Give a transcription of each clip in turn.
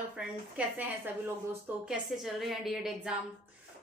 Hello friends, कैसे हैं सभी लोग। दोस्तों कैसे चल रहे हैं डीएड एग्जाम।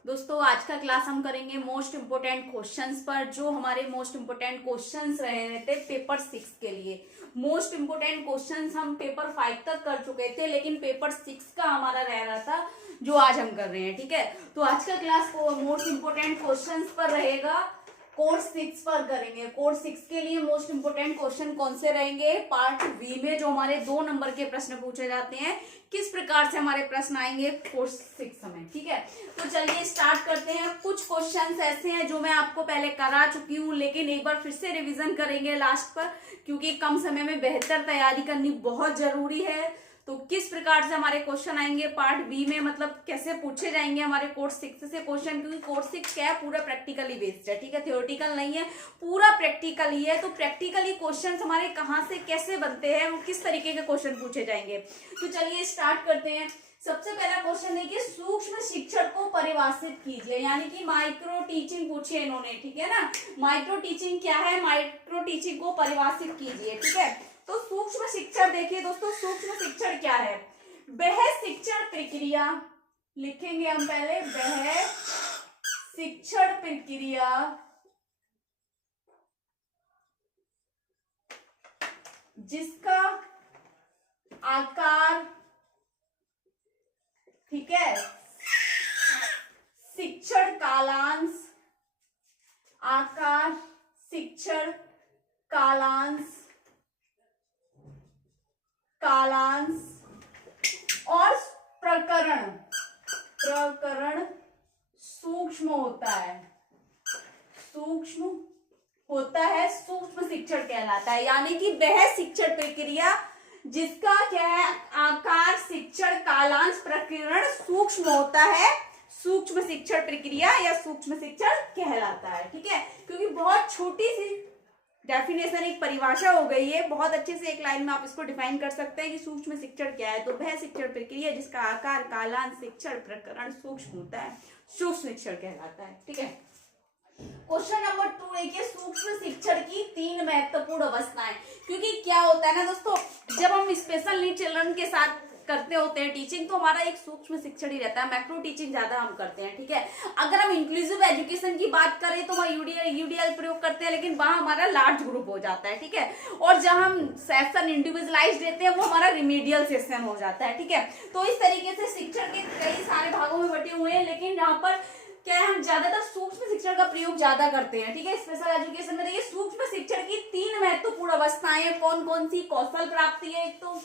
दोस्तों आज का क्लास हम करेंगे मोस्ट इम्पोर्टेंट क्वेश्चंस पर, जो हमारे मोस्ट इम्पोर्टेंट क्वेश्चंस रहे थे पेपर 6 के लिए। मोस्ट इम्पोर्टेंट क्वेश्चंस हम पेपर 5 तक कर चुके थे, लेकिन पेपर 6 का हमारा रह रहा था जो आज हम कर रहे हैं। ठीक है, तो आज का क्लास मोस्ट इम्पोर्टेंट क्वेश्चंस पर रहेगा। कोर्स 6 पर करेंगे। कोर्स 6 के लिए मोस्ट इंपोर्टेंट क्वेश्चन कौन से रहेंगे, पार्ट बी में जो हमारे 2 नंबर के प्रश्न पूछे जाते हैं, किस प्रकार से हमारे प्रश्न आएंगे कोर्स 6 में। ठीक है, तो चलिए स्टार्ट करते हैं। कुछ क्वेश्चंस ऐसे हैं जो मैं आपको पहले करा चुकी हूँ, लेकिन एक बार फिर से रिवीजन करेंगे लास्ट पर, क्योंकि कम समय में बेहतर तैयारी करनी बहुत जरूरी है। तो किस प्रकार से हमारे क्वेश्चन आएंगे पार्ट बी में, मतलब कैसे पूछे जाएंगे हमारे कोर्स 6 से क्वेश्चन, क्योंकि कोर्स 6 क्या है, पूरा प्रैक्टिकली बेस्ड है। ठीक है, थ्योरेटिकल नहीं है, पूरा प्रैक्टिकल ही है। तो प्रैक्टिकली क्वेश्चन हमारे कहाँ से कैसे बनते हैं, वो किस तरीके के क्वेश्चन पूछे जाएंगे। तो चलिए स्टार्ट करते हैं। सबसे पहला क्वेश्चन देखिए, सूक्ष्म शिक्षण को परिभाषित कीजिए, यानी कि माइक्रो टीचिंग पूछिए इन्होंने। ठीक है ना, माइक्रो टीचिंग क्या है, माइक्रो टीचिंग को परिभाषित कीजिए। ठीक है, तो सूक्ष्म शिक्षण देखिए दोस्तों, सूक्ष्म शिक्षण क्या है, वह शिक्षण प्रक्रिया, लिखेंगे हम पहले, वह शिक्षण प्रक्रिया जिसका आकार, ठीक है, शिक्षण कालांश, आकार, शिक्षण कालांश और प्रकरण सूक्ष्म होता है, सूक्ष्म शिक्षण कहलाता है। यानी कि वह शिक्षण प्रक्रिया जिसका क्या है, आकार, शिक्षण कालांश, प्रकरण सूक्ष्म होता है, सूक्ष्म शिक्षण प्रक्रिया या सूक्ष्म शिक्षण कहलाता है। ठीक है, क्योंकि बहुत छोटी सी डेफिनेशन, एक परिभाषा हो गई है, बहुत अच्छे से एक लाइन में आप इसको डिफाइन कर सकते हैं कि सूक्ष्म शिक्षण क्या है। तो वह शिक्षण प्रक्रिया जिसका आकार, कालांश, शिक्षण, प्रकरण सूक्ष्म होता है, सूक्ष्म शिक्षण कहलाता है। ठीक है, क्वेश्चन नंबर 2 देखिए, सूक्ष्म शिक्षण की 3 महत्वपूर्ण अवस्थाएं। क्योंकि क्या होता है ना दोस्तों, जब हम स्पेशल नीड चिल्ड्रन के साथ करते होते हैं टीचिंग, तो हमारा एक सूक्ष्म शिक्षण ही रहता है, मैक्रो टीचिंग ज्यादा हम करते हैं। ठीक है, अगर हम इंक्लूसिव एजुकेशन की बात करें तो वहाँ यूडीएल प्रयोग करते हैं, लेकिन वहां हमारा लार्ज ग्रुप हो जाता है। ठीक है, और जब हम सेशन इंडिविजुअलाइज देते हैं वो हमारा रिमीडियल सेशन हो जाता है। ठीक है, तो इस तरीके से शिक्षण के कई सारे भागों में बटे हुए हैं, लेकिन यहाँ पर क्या है, हम ज्यादातर सूक्ष्म शिक्षण का प्रयोग ज्यादा करते हैं। ठीक है, स्पेशल एजुकेशन में देखिए सूक्ष्म शिक्षण की 3 महत्वपूर्ण अवस्थाएं कौन कौन सी, कौशल प्राप्ति है, एक तो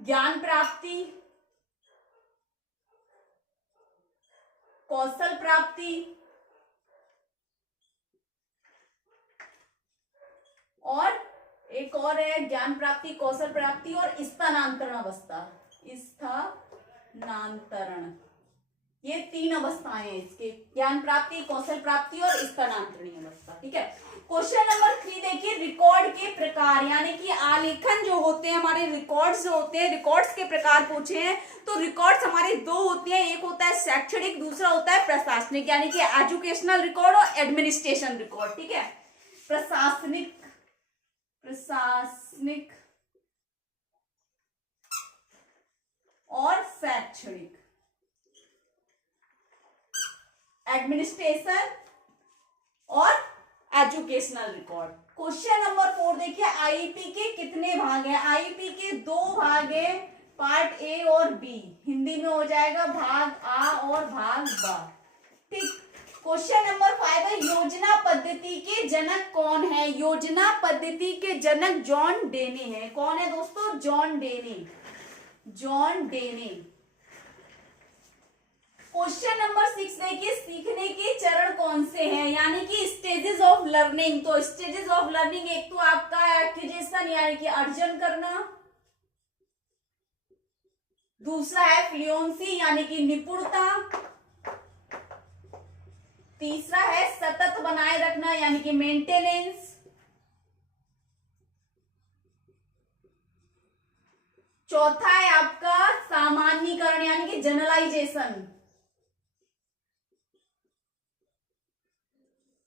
ज्ञान प्राप्ति, कौशल प्राप्ति और एक और है ज्ञान प्राप्ति, कौशल प्राप्ति और स्थानांतरण अवस्था, स्थानांतरण। ये 3 अवस्थाएं हैं इसके, ज्ञान प्राप्ति, कौशल प्राप्ति और स्थानांतरणीय अवस्था। ठीक है, क्वेश्चन नंबर 3 देखिए, रिकॉर्ड के प्रकार, यानी कि आलेखन जो होते हैं हमारे, रिकॉर्ड्स जो होते हैं, रिकॉर्ड्स के प्रकार पूछे हैं। तो रिकॉर्ड्स हमारे 2 होते हैं, एक होता है शैक्षणिक, दूसरा होता है प्रशासनिक, यानी कि एजुकेशनल रिकॉर्ड और एडमिनिस्ट्रेशन रिकॉर्ड। ठीक है, प्रशासनिक और शैक्षणिक, एडमिनिस्ट्रेशन और एजुकेशनल रिकॉर्ड। क्वेश्चन नंबर 4 देखिए, आईईपी के कितने भाग हैं। आईईपी के 2 भाग हैं, पार्ट ए और बी, हिंदी में हो जाएगा भाग आ और भाग बा। ठीक, क्वेश्चन नंबर 5 है, योजना पद्धति के जनक कौन है। योजना पद्धति के जनक जॉन डेने हैं। कौन है दोस्तों, जॉन डेने। क्वेश्चन नंबर 6 देखिए, सीखने के चरण कौन से हैं, यानी कि स्टेजेस ऑफ लर्निंग। तो स्टेजेस ऑफ लर्निंग, एक तो आपका एक्विजिशन यानी कि अर्जन करना, दूसरा है फ्लुएंसी यानी कि निपुणता, तीसरा है सतत बनाए रखना यानी कि मेंटेनेंस, चौथा है आपका सामान्यीकरण यानी कि जनरलाइजेशन,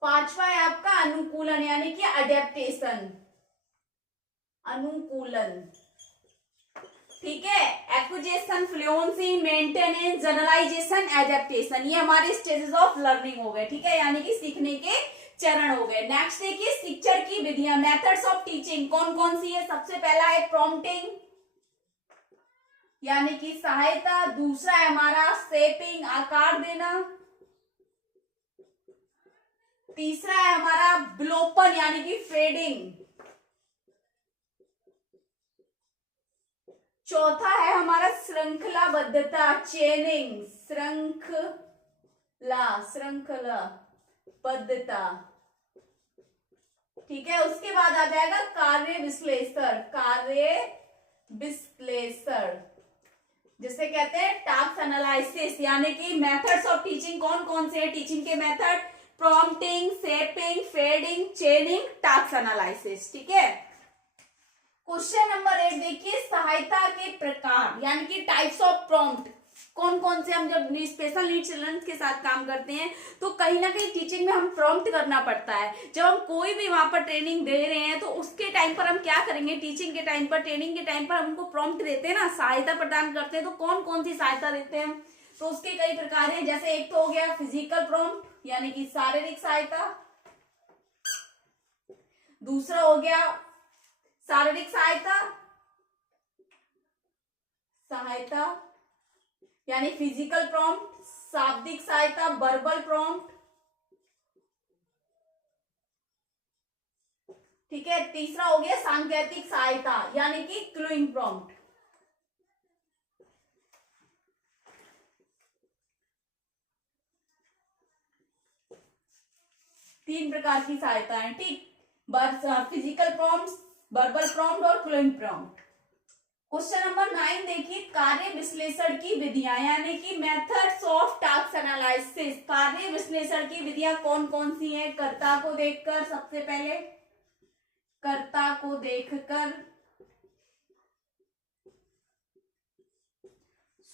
पांचवा है आपका अनुकूलन यानी कि अडेप्टेशन, अनुकूलन। ठीक है, acquisition, fluency, maintenance, generalisation, adaptation, ये हमारे स्टेजेस ऑफ लर्निंग हो गए। ठीक है, यानी कि सीखने के चरण हो गए। नेक्स्ट देखिए शिक्षण की विधियां, मेथड्स ऑफ टीचिंग कौन कौन सी है। सबसे पहला है प्रॉम्प्टिंग यानी कि सहायता, दूसरा है हमारा शेपिंग, आकार देना, तीसरा है हमारा विलोपन यानी कि फेडिंग, चौथा है हमारा श्रृंखलाबद्धता, चेनिंग, श्रृंखलाबद्धता। ठीक है, उसके बाद आ जाएगा कार्य विश्लेषण जिसे कहते हैं टास्क एनालिसिस, यानी कि मेथड्स ऑफ टीचिंग कौन कौन से हैं। टीचिंग के method prompting, shaping, fading, चेनिंग, task analysis. ठीक है, क्वेश्चन नंबर 8 देखिए सहायता के प्रकार यानी कि टाइप्स ऑफ प्रॉम्प्ट कौन कौन से। हम जब स्पेशल नीड चिल्ड्रन के साथ काम करते हैं तो कहीं ना कहीं टीचिंग में हम प्रॉम्प्ट करना पड़ता है। जब हम कोई भी वहां पर ट्रेनिंग दे रहे हैं तो उसके टाइम पर हम क्या करेंगे, टीचिंग के टाइम पर, ट्रेनिंग के टाइम पर हम उनको प्रॉम्प्ट देते हैं ना, सहायता प्रदान करते हैं। तो कौन कौन सी सहायता देते हैं, तो उसके कई प्रकार हैं। जैसे एक तो हो गया फिजिकल प्रॉम्प्ट यानी कि शारीरिक सहायता, दूसरा हो गया शारीरिक सहायता यानी फिजिकल प्रॉम्प्ट, शाब्दिक सहायता वर्बल प्रॉम्प्ट। ठीक है, तीसरा हो गया सांकेतिक सहायता यानी कि क्लूइंग प्रॉम्प्ट। तीन प्रकार की सहायता है। ठीक, फिजिकल प्रॉम्प्ट, वर्बल प्रॉम्प्ट और क्लूइंग प्रॉम्प्ट। क्वेश्चन नंबर 9 देखिए कार्य विश्लेषण की विधियां यानी कि मेथड्स ऑफ टास्क एनालिसिस। कार्य विश्लेषण की विधियां कौन कौन सी हैं। कर्ता को देखकर, सबसे पहले कर्ता को देखकर,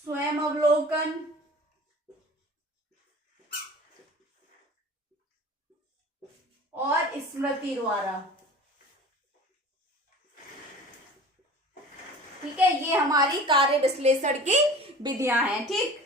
स्वयं अवलोकन, और स्मृति द्वारा। ठीक है, ये हमारी कार्य विश्लेषण की विधियां हैं। ठीक,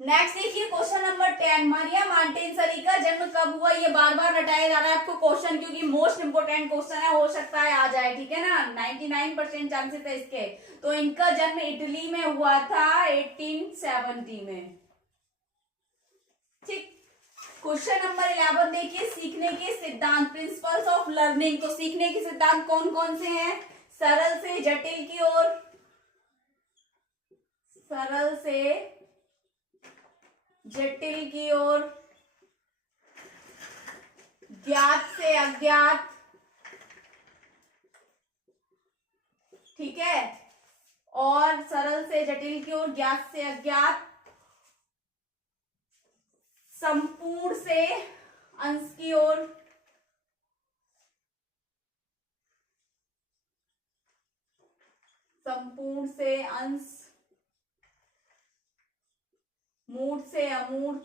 नेक्स्ट देखिए क्वेश्चन नंबर 10 मारिया मॉन्टेसरी का जन्म कब हुआ। ये बार बार रटाया जा रहा है आपको क्वेश्चन क्योंकि मोस्ट इंपोर्टेंट क्वेश्चन है, हो सकता है आ जाए। ठीक है ना, 99% चांसेस है इसके। तो इनका जन्म इटली में हुआ था 1870 में। ठीक, क्वेश्चन नंबर 11 देखिए सीखने के सिद्धांत, प्रिंसिपल्स ऑफ लर्निंग। तो सीखने के सिद्धांत कौन कौन से हैं। सरल से जटिल की ओर, सरल से जटिल की ओर, ज्ञात से अज्ञात। ठीक है, और सरल से जटिल की ओर, ज्ञात से अज्ञात, संपूर्ण से अंश की ओर, संपूर्ण से अंश, मूर्त से अमूर्त।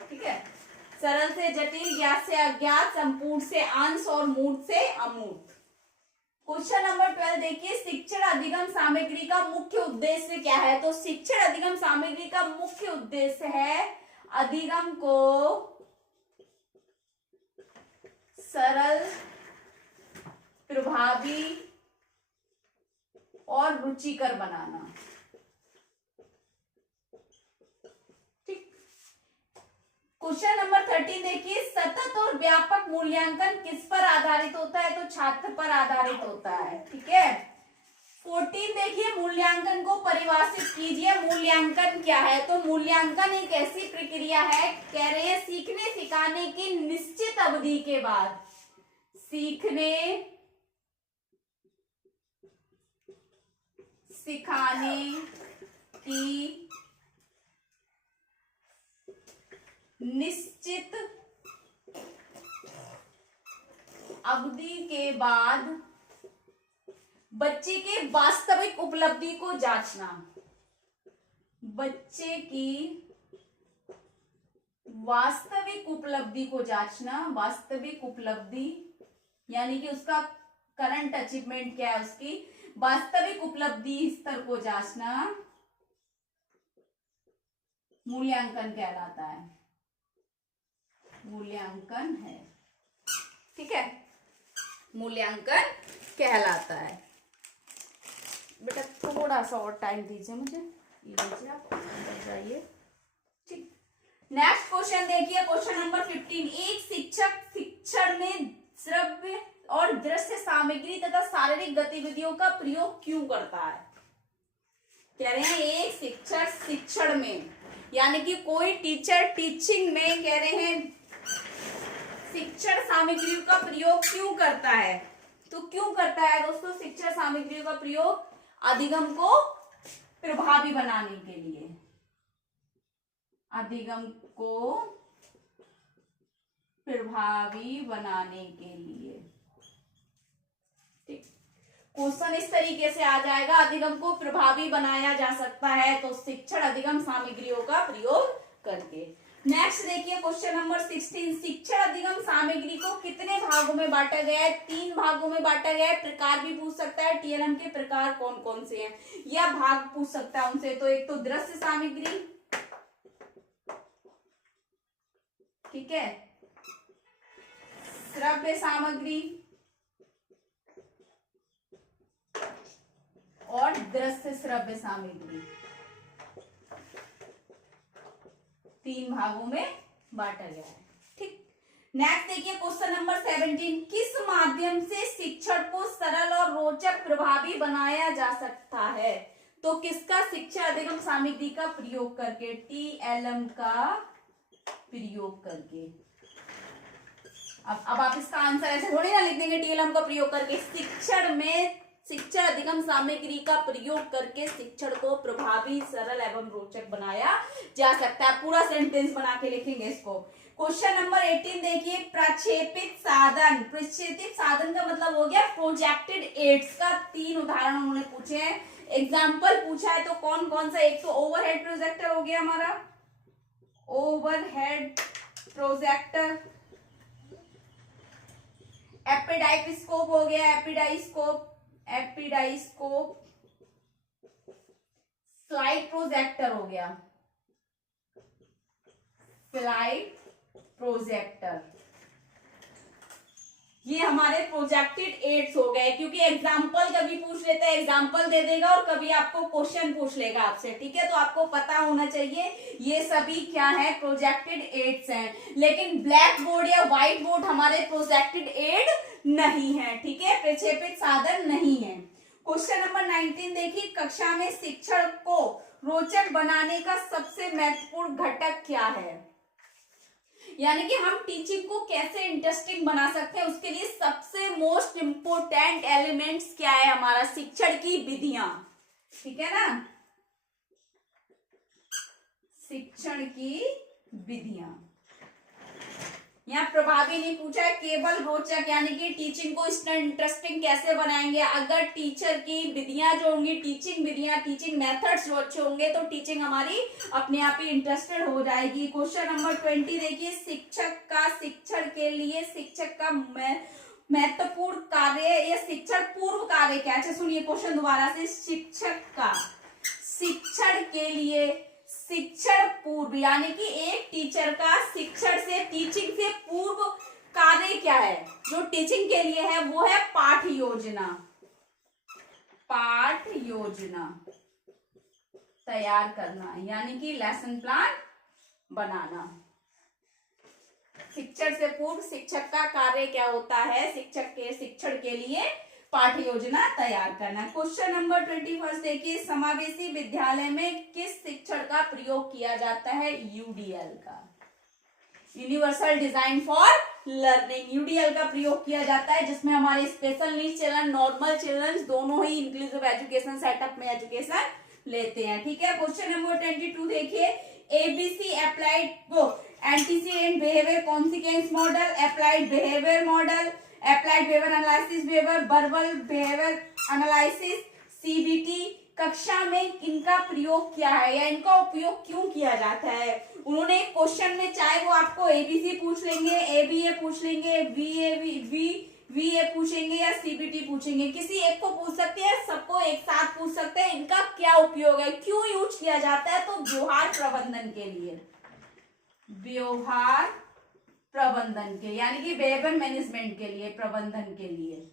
ठीक है, सरल से जटिल, ज्ञात से अज्ञात, संपूर्ण से अंश और मूर्त से अमूर्त। क्वेश्चन नंबर 12 देखिए शिक्षण अधिगम सामग्री का मुख्य उद्देश्य क्या है। तो शिक्षण अधिगम सामग्री का मुख्य उद्देश्य है अधिगम को सरल, प्रभावी और रुचिकर बनाना। ठीक, क्वेश्चन नंबर 13 देखिए सतत और व्यापक मूल्यांकन किस पर आधारित होता है। तो छात्र पर आधारित होता है। ठीक है, 14 देखिए मूल्यांकन को परिभाषित कीजिए। मूल्यांकन क्या है। तो मूल्यांकन एक ऐसी प्रक्रिया है, कह रहे हैं सीखने सिखाने की निश्चित अवधि के बाद, सीखने सिखाने की निश्चित अवधि के बाद बच्चे के वास्तविक उपलब्धि को जांचना, बच्चे की वास्तविक उपलब्धि को जांचना, वास्तविक उपलब्धि यानी कि उसका करंट अचीवमेंट क्या है, उसकी वास्तविक उपलब्धि स्तर को जांचना मूल्यांकन कहलाता है, मूल्यांकन है। ठीक है, मूल्यांकन कहलाता है। बेटा थोड़ा सा और टाइम दीजिए मुझे, ये लीजिए आप अंदर जाइए। ठीक, नेक्स्ट क्वेश्चन देखिए, क्वेश्चन नंबर 15। एक शिक्षक शिक्षण में श्रव्य और दृश्य सामग्री तथा शारीरिक गतिविधियों का प्रयोग क्यों करता है? कह रहे हैं एक शिक्षक शिक्षण में, यानी कि कोई टीचर टीचिंग में कह रहे हैं शिक्षण सामग्रियों का प्रयोग क्यों करता है? तो क्यों करता है दोस्तों शिक्षण सामग्रियों का प्रयोग? अधिगम को प्रभावी बनाने के लिए, अधिगम को प्रभावी बनाने के लिए। ठीक, क्वेश्चन इस तरीके से आ जाएगा, अधिगम को प्रभावी बनाया जा सकता है तो शिक्षण अधिगम सामग्रियों का प्रयोग करके। नेक्स्ट देखिए क्वेश्चन नंबर 16। शिक्षण अधिगम सामग्री को कितने भागों में बांटा गया है? 3 भागों में बांटा गया है। प्रकार भी पूछ सकता है, टीएलएम के प्रकार कौन कौन से हैं या भाग पूछ सकता है उनसे। तो एक तो दृश्य सामग्री, ठीक है, श्रव्य सामग्री और दृश्य श्रव्य सामग्री, 3 भागों में बांटा गया है। ठीक, नेक्स्ट देखिए क्वेश्चन नंबर 17। किस माध्यम से शिक्षण को सरल और रोचक प्रभावी बनाया जा सकता है? तो किसका? शिक्षा अधिगम सामग्री का प्रयोग करके, टीएलएम का प्रयोग करके। अब आप इसका आंसर ऐसे थोड़ी ना लिख देंगे टीएलएम का प्रयोग करके। शिक्षण में शिक्षण अधिगम सामग्री का प्रयोग करके शिक्षण को प्रभावी, सरल एवं रोचक बनाया जा सकता है। पूरा सेंटेंस बना के लिखेंगे इसको। क्वेश्चन नंबर 18 देखिए, प्रक्षेपित साधन। प्रक्षेपित साधन का मतलब हो गया प्रोजेक्टेड एड्स का 3 उदाहरण उन्होंने पूछे हैं, एग्जाम्पल पूछा है। तो कौन कौन सा? एक तो ओवरहेड प्रोजेक्टर हो गया हमारा, ओवरहेड प्रोजेक्टर, एपिडाइस्कोप हो गया, एपिडाइस्कोप, स्लाइड प्रोजेक्टर हो गया, स्लाइड प्रोजेक्टर। ये हमारे प्रोजेक्टेड एड्स हो गए, क्योंकि एग्जाम्पल कभी पूछ लेता है, एग्जाम्पल दे देगा और कभी आपको क्वेश्चन पूछ लेगा आपसे। ठीक है, तो आपको पता होना चाहिए ये सभी क्या है, प्रोजेक्टेड एड्स हैं। लेकिन ब्लैक बोर्ड या व्हाइट बोर्ड हमारे प्रोजेक्टेड एड नहीं है। ठीक है, प्रक्षेपित साधन नहीं है। क्वेश्चन नंबर 19 देखिए, कक्षा में शिक्षण को रोचक बनाने का सबसे महत्वपूर्ण घटक क्या है? यानी कि हम टीचिंग को कैसे इंटरेस्टिंग बना सकते हैं, उसके लिए सबसे मोस्ट इंपोर्टेंट एलिमेंट्स क्या है? हमारा शिक्षण की विधियां। ठीक है ना, शिक्षण की विधियां। यहाँ प्रभावी नहीं पूछा है, केवल रोचक, यानी कि टीचिंग को इंटरेस्टिंग कैसे बनाएंगे। अगर टीचर की विधियां जो होंगी, टीचिंग विधियां, टीचिंग मेथड्स जो अच्छे होंगे तो टीचिंग हमारी अपने आप ही इंटरेस्टेड हो जाएगी। क्वेश्चन नंबर 20 देखिए, शिक्षक का शिक्षण के लिए शिक्षक का महत्वपूर्ण कार्य या शिक्षण पूर्व कार्य क्या है? अच्छा सुनिए क्वेश्चन दोबारा से, शिक्षक का शिक्षण के लिए शिक्षण पूर्व, यानी कि एक टीचर का शिक्षण से, टीचिंग से पूर्व कार्य क्या है? जो टीचिंग के लिए है वो है पाठ योजना, पाठ योजना तैयार करना, यानी कि लेसन प्लान बनाना। शिक्षण से पूर्व शिक्षक का कार्य क्या होता है? शिक्षक के शिक्षण के लिए पाठ्य योजना तैयार करना। क्वेश्चन नंबर 21 देखिए, समावेशी विद्यालय में किस शिक्षण का प्रयोग किया जाता है? यूडीएल का, universal design for learning, UDL का प्रयोग किया जाता है, जिसमें हमारे special needs children, normal children दोनों ही इंक्लूसिव एजुकेशन सेटअप में एजुकेशन लेते हैं। ठीक है, क्वेश्चन नंबर 22 देखिए, एबीसी अप्लाइड वो antecedent behaviour consequence model, applied behaviour model, applied behaviour analysis behaviour, verbal behaviour analysis, CBT, कक्षा में इनका प्रयोग क्या है या इनका उपयोग क्यों किया जाता है। उन्होंने एक क्वेश्चन में चाहे वो आपको एबीसी पूछ लेंगे, एबीए पूछ लेंगे, वीए पूछेंगे या सीबीटी पूछेंगे, किसी एक को पूछ सकते हैं, सबको एक साथ पूछ सकते हैं। इनका क्या उपयोग है, क्यों यूज किया जाता है, तो व्यवहार प्रबंधन के लिए, व्यवहार प्रबंधन के यानी कि बिहेवियर मैनेजमेंट के लिए, प्रबंधन के लिए।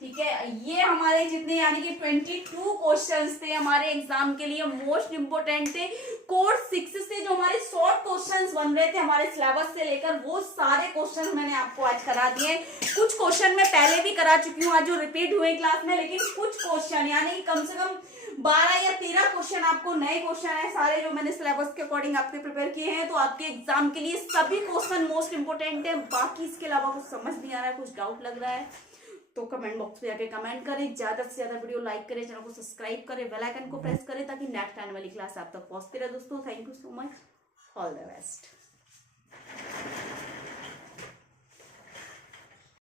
ठीक है, ये हमारे जितने यानी कि 22 क्वेश्चंस थे हमारे एग्जाम के लिए, मोस्ट इंपोर्टेंट थे। कोर्स 6 से जो हमारे शॉर्ट क्वेश्चंस बन रहे थे हमारे सिलेबस से लेकर, वो सारे क्वेश्चन मैंने आपको आज करा दिए। कुछ क्वेश्चन मैं पहले भी करा चुकी हूँ आज जो रिपीट हुए क्लास में, लेकिन कुछ क्वेश्चन यानी कि कम से कम 12 या 13 क्वेश्चन आपको नए क्वेश्चन है सारे जो मैंने सिलेबस के अकॉर्डिंग आपके प्रिपेयर किए हैं। तो आपके एग्जाम के लिए सभी क्वेश्चन मोस्ट इंपोर्टेंट है। बाकी इसके अलावा कुछ समझ नहीं आ रहा है, कुछ डाउट लग रहा है तो कमेंट बॉक्स में जाके कमेंट करें, ज्यादा से ज्यादा वीडियो लाइक करें, चैनल को सब्सक्राइब करें, बेल आइकन को प्रेस करें ताकि नेक्स्ट आने वाली क्लास आप तक पहुंचती रहे। दोस्तों thank you so much, all the best.